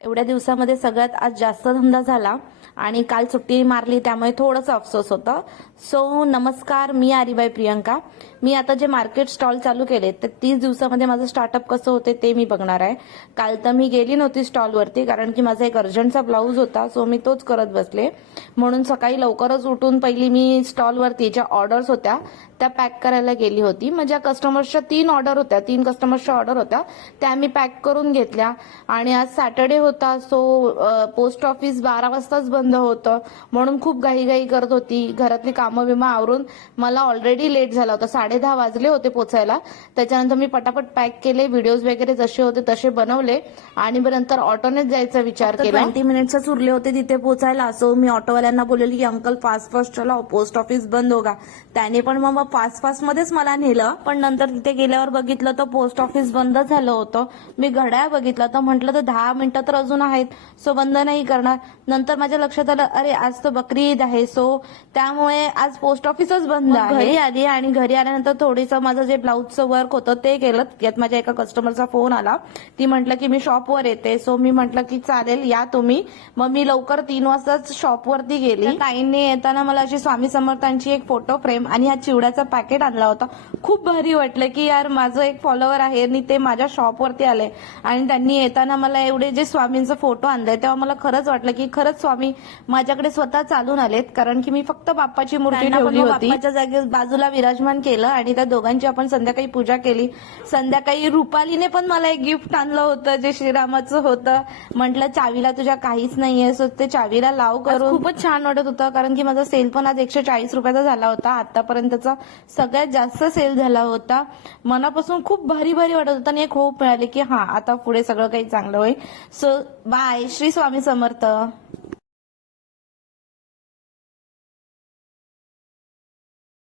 एवढ्या दिवसामध्ये सगळ्यात आज जास्त धंदा झाला आणि काल सुट्टी मारली त्यामुळे थोडंसं अफसोस होतं. सो नमस्कार, मी आरीबाई प्रियंका. मी आता जे मार्केट स्टॉल चालू केले तर 30 दिवसामध्ये माझं स्टार्टअप कसं होते ते मी बघणार आहे. काल तर मी गेली नव्हती स्टॉलवरती कारण की माझा एक अर्जंटचा ब्लाऊज होता, सो मी तोच करत बसले. म्हणून सकाळी लवकरच उठून पहिली मी स्टॉलवरती ज्या ऑर्डर्स होत्या त्या पॅक करायला गेली होती. माझ्या कस्टमर्सच्या 3 ऑर्डर होत्या, 3 कस्टमर्सच्या ऑर्डर होत्या त्या मी पॅक करून घेतल्या. आणि आज सॅटर्डे होता, सो पोस्ट ऑफिस 12 वाजताच बंद होतं, म्हणून खूप घाईघाई करत होती. घरातली कामं विमा आवरून मला ऑलरेडी लेट झाला होता, 10:30 वाजले होते पोचायला. त्याच्यानंतर मी पटापट पॅक केले, व्हिडिओज वगैरे जसे होते तसे बनवले आणि नंतर ऑटोनेच जायचा विचार केला. 20 मिनिट्सच उरले होते तिथे पोचायला, सो मी ऑटोवाल्यांना बोलले की अंकल फास्ट फास्ट चलाओ, पोस्ट ऑफिस बंद होगा. त्याने पण मग फास्ट मध्येच मला नेलं. पण नंतर तिथे गेल्यावर बघितलं तर पोस्ट ऑफिस बंद झालं होतं. मी घड्याळ बघितलं तर म्हटलं तर 10 मिनिटं तर अजून आहेत, सो बंद नाही करणार. नंतर माझ्या लक्षात आलं, अरे आज तर बकरी ईद आहे, सो त्यामुळे आज पोस्ट ऑफिसच बंद आहे. घरी आली आणि घरी आल्यानंतर थोडीसं माझं जे ब्लाऊजचं वर्क होतं ते केलं. यात माझ्या एका कस्टमरचा फोन आला. ती म्हटलं की मी शॉपवर येते, सो मी म्हटलं की चालेल या तुम्ही. मग मी लवकर 3 वाजताच शॉपवरती गेली. ताईंनी येताना मला अशी स्वामी समर्थांची एक फोटो फ्रेम आणि हा चिवड्याचा पॅकेट आणला होता. खूप भारी वाटलं की यार माझं एक फॉलोअर आहे आणि ते माझ्या शॉपवरती आले आणि त्यांनी येताना मला एवढे जे स्वामींचा फोटो आणलाय तेव्हा मला खरंच वाटलं की खरंच स्वामी माझ्याकडे स्वतः चालून आलेत. कारण की मी फक्त बाप्पाची मूर्ती ठेवली होती, बाप्पाच्या जागी बाजूला विराजमान केलं आणि त्या दोघांची आपण संध्याकाळी पूजा केली. संध्याकाळी रुपालीने पण मला एक गिफ्ट आणलं होतं जे श्रीरामाचं होतं. म्हटलं चावीला तुझ्या काहीच नाहीये, सो ते चावीला लाव करून. खूपच छान वाटत होतं कारण की माझा सेल पण आज 140 रुपयाचा झाला होता. आतापर्यंतचा सगळ्यात जास्त सेल झाला होता. मनापासून खूप भारी भारी वाटत होतं आणि एक होप मिळाली की हा आता पुढे सगळं काही चांगलं होईल. So bye, Shri Swami Samarth.